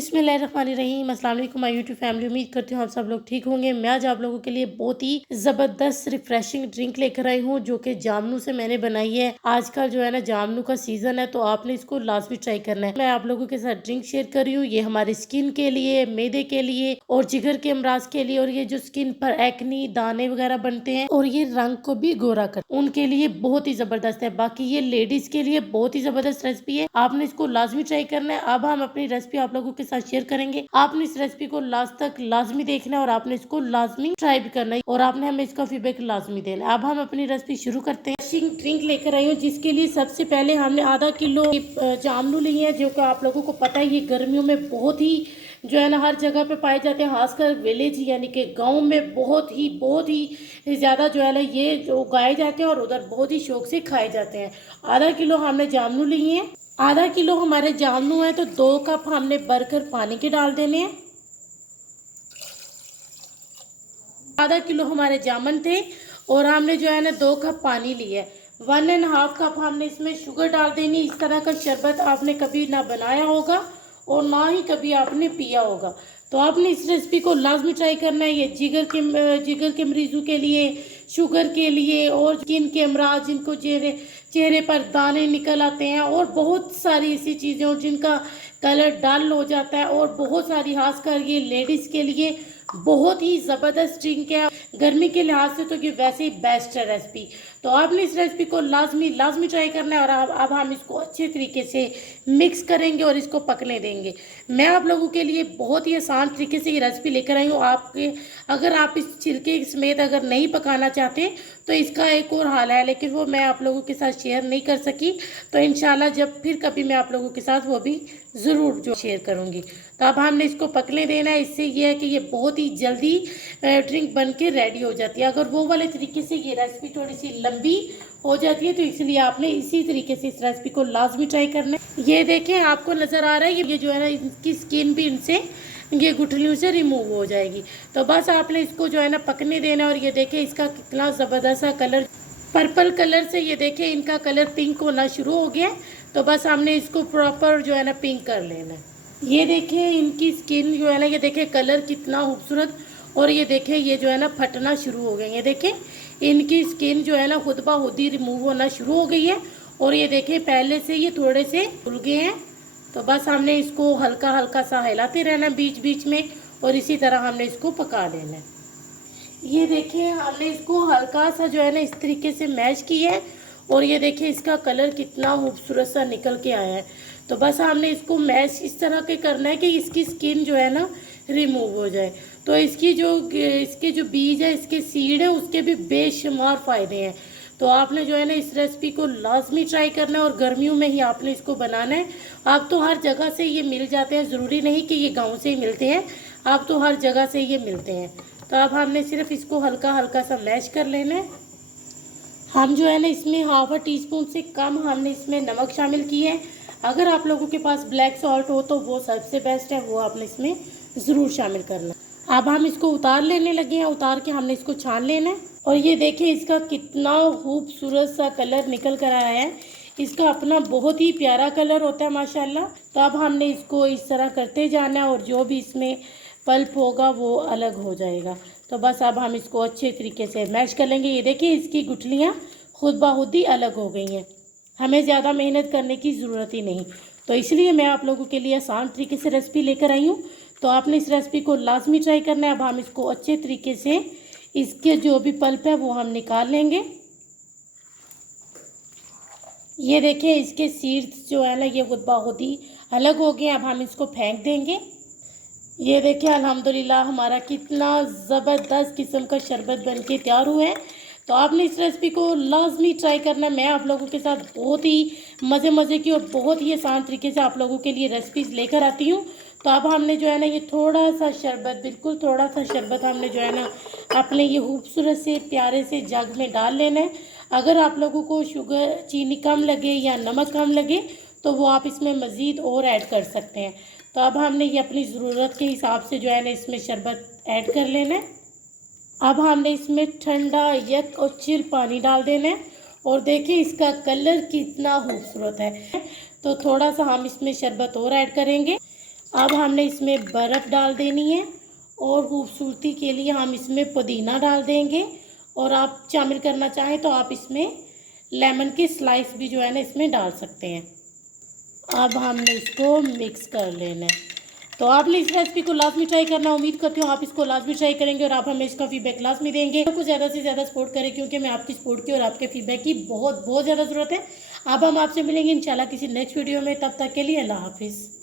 बिस्मिल्लाहिर्रहमानिर्रहीम। अस्सलाम वालेकुम माय यूट्यूब फैमिली। उम्मीद करती हूँ आप सब लोग ठीक होंगे। मैं आज आप लोगों के लिए बहुत ही ज़बरदस्त रिफ्रेशिंग ड्रिंक लेकर आई हूँ जो कि जामनू से मैंने बनाई है। आजकल जो है ना जामनू का सीज़न है तो आपने इसको लाजमी ट्राई करना है। मैं आप लोगों के साथ ड्रिंक शेयर कर रही हूँ। ये हमारी स्किन के लिए, मैदे के लिए और जिगर के अमराज के लिए, और ये जो स्किन पर एक्नी दाने वगैरह बनते हैं और ये रंग को भी गोरा कर, उनके लिए बहुत ही ज़बरदस्त है। बाकी ये लेडीज के लिए बहुत ही ज़बरदस्त रेसिपी है, आपने इसको लाजमी ट्राई करना है। अब हम अपनी रेसिपी आप लोगों के साथ शेयर करेंगे। आपने इस रेसिपी को लास्ट तक लाजमी देखना है और आपने इसको लाजमी ट्राई भी करना है और आपने हमें इसका फीडबैक लाजमी देना है। अब हम अपनी रेसिपी शुरू करते हैं। ड्रिंक लेकर आई हूँ जिसके लिए सबसे पहले हमने आधा किलो जामनू ली है, जो कि आप लोगों को पता है ये गर्मियों में बहुत ही जो है ना हर जगह पे पाए जाते हैं, खासकर विलेज यानी कि गांव में बहुत ही ज़्यादा जो है ना ये जो उगाए जाते हैं और उधर बहुत ही शौक से खाए जाते हैं। आधा किलो हमने जामनू लिए हैं। आधा किलो हमारे जामनू है तो 2 कप हमने भरकर पानी के डाल देने हैं। आधा किलो हमारे जामन थे और हमने जो है ना 2 कप पानी लिया है। 1.5 कप हमने इसमें शुगर डाल देनी। इस तरह का शरबत आपने कभी ना बनाया होगा और ना ही कभी आपने पिया होगा, तो आपने इस रेसिपी को लाजमी ट्राई करना है। ये जिगर के मरीजों के लिए, शुगर के लिए और स्किन के अमराज जिनको चेहरे पर दाने निकल आते हैं और बहुत सारी ऐसी चीज़ें और जिनका कलर डल हो जाता है, और बहुत सारी खासकर ये लेडीज़ के लिए बहुत ही ज़बरदस्त ड्रिंक है। गर्मी के लिहाज से तो ये वैसे ही बेस्ट है रेसिपी, तो आपने इस रेसिपी को लाजमी ट्राई करना है। और अब हम इसको अच्छे तरीके से मिक्स करेंगे और इसको पकने देंगे। मैं आप लोगों के लिए बहुत ही आसान तरीके से ये रेसिपी लेकर आई हूँ। अगर आप इस छिलके समेत अगर नहीं पकाना चाहते तो इसका एक और हाल है, लेकिन वो मैं आप लोगों के साथ शेयर नहीं कर सकी, तो इंशाल्लाह जब फिर कभी मैं आप लोगों के साथ वो भी ज़रूर जो शेयर करूँगी। तो अब हमने इसको पकने देना है। इससे ये है कि ये बहुत ही जल्दी ड्रिंक बन के रेडी हो जाती है। अगर वो वाले तरीके से ये रेसिपी थोड़ी सी लंबी हो जाती है तो इसलिए आपने इसी तरीके से इस रेसिपी को लाजमी ट्राई करना है। ये देखें, आपको नज़र आ रहा है ये जो है ना इसकी स्किन भी इनसे ये गुठलियों से रिमूव हो जाएगी। तो बस आपने इसको जो है ना पकने देना। और ये देखें इसका कितना ज़बरदस्त सा कलर, पर्पल कलर से ये देखें इनका कलर पिंक होना शुरू हो गया। तो बस हमने इसको प्रॉपर जो है ना पिंक कर लेना है। ये देखें इनकी स्किन जो है ना, ये देखें कलर कितना खूबसूरत, और ये देखें ये जो है ना फटना शुरू हो गए। ये देखें इनकी स्किन जो है ना खुद ब खुद ही रिमूव होना शुरू हो गई है, और ये देखें पहले से ये थोड़े से खुल गए हैं। तो बस हमने इसको हल्का हल्का सा हिलाते रहना बीच बीच में, और इसी तरह हमने इसको पका लेना है। ये देखिए हमने इसको हल्का सा जो है ना इस तरीके से मैश किया है, और ये देखिए इसका कलर कितना खूबसूरत सा निकल के आया है। तो बस हमने इसको मैश इस तरह के करना है कि इसकी स्किन जो है ना रिमूव हो जाए। तो इसके जो बीज है, इसके सीड है, उसके भी बेशुमार फ़ायदे हैं। तो आपने जो है ना इस रेसिपी को लाजमी ट्राई करना है, और गर्मियों में ही आपने इसको बनाना है। आप तो हर जगह से ये मिल जाते हैं, ज़रूरी नहीं कि ये गाँव से ही मिलते हैं, आप तो हर जगह से ये मिलते हैं। तो अब हमने सिर्फ इसको हल्का हल्का सा मैश कर लेना है। हम जो है ना इसमें ½ टीस्पून से कम हमने इसमें नमक शामिल किया है। अगर आप लोगों के पास ब्लैक सॉल्ट हो तो वो सबसे बेस्ट है, वो आपने इसमें ज़रूर शामिल करना। अब हम इसको उतार लेने लगे हैं। उतार के हमने इसको छान लेना है, और ये देखिए इसका कितना खूबसूरत सा कलर निकल कर आया है। इसका अपना बहुत ही प्यारा कलर होता है माशाल्लाह। तो अब हमने इसको इस तरह करते जाना है, और जो भी इसमें पल्प होगा वो अलग हो जाएगा। तो बस अब हम इसको अच्छे तरीके से मैश कर लेंगे। ये देखिए इसकी गुठलियाँ खुद ब खुद ही अलग हो गई हैं, हमें ज़्यादा मेहनत करने की ज़रूरत ही नहीं। तो इसलिए मैं आप लोगों के लिए आसान तरीके से रेसिपी लेकर आई हूँ। तो आपने इस रेसिपी को लाजमी ट्राई करना है। अब हम इसको अच्छे तरीके से इसके जो भी पल्प है वो हम निकाल लेंगे। ये देखिए इसके सीड्स जो है ना ये खुद ब खुद ही अलग हो गए। अब हम इसको फेंक देंगे। ये देखिए अल्हम्दुलिल्लाह हमारा कितना ज़बरदस्त किस्म का शरबत बनके तैयार हुआ है। तो आपने इस रेसिपी को लाजमी ट्राई करना है। मैं आप लोगों के साथ बहुत ही मज़े की और बहुत ही आसान तरीके से आप लोगों के लिए रेसिपीज़ लेकर आती हूँ। तो अब हमने जो है ना ये थोड़ा सा शरबत, बिल्कुल थोड़ा सा शरबत हमने जो है ना अपने ये खूबसूरत से प्यारे से जग में डाल लेना है। अगर आप लोगों को चीनी कम लगे या नमक कम लगे तो वो आप इसमें मज़ीद और ऐड कर सकते हैं। तो अब हमने ये अपनी ज़रूरत के हिसाब से जो है ना इसमें शरबत ऐड कर लेना है। अब हमने इसमें ठंडा यक और चिल पानी डाल देना है, और देखिए इसका कलर कितना खूबसूरत है। तो थोड़ा सा हम इसमें शरबत और ऐड करेंगे। अब हमने इसमें बर्फ़ डाल देनी है और खूबसूरती के लिए हम इसमें पुदीना डाल देंगे। और आप शामिल करना चाहें तो आप इसमें लेमन की स्लाइस भी जो है ना इसमें डाल सकते हैं। अब हमने इसको मिक्स कर लेना है। तो आपने इस रेसिपी को लाजमी ट्राई करना, उम्मीद करती हूँ आप इसको लाजमी ट्राई करेंगे और आप हमें इसका फीडबैक लाजमी देंगे। आपको ज़्यादा से ज़्यादा सपोर्ट करें क्योंकि मैं आपकी सपोर्ट की और आपके फीडबैक की बहुत बहुत ज़्यादा ज़रूरत है। अब हम आपसे मिलेंगे इंशाल्लाह किसी नेक्स्ट वीडियो में, तब तक के लिए अल्लाह हाफिज़।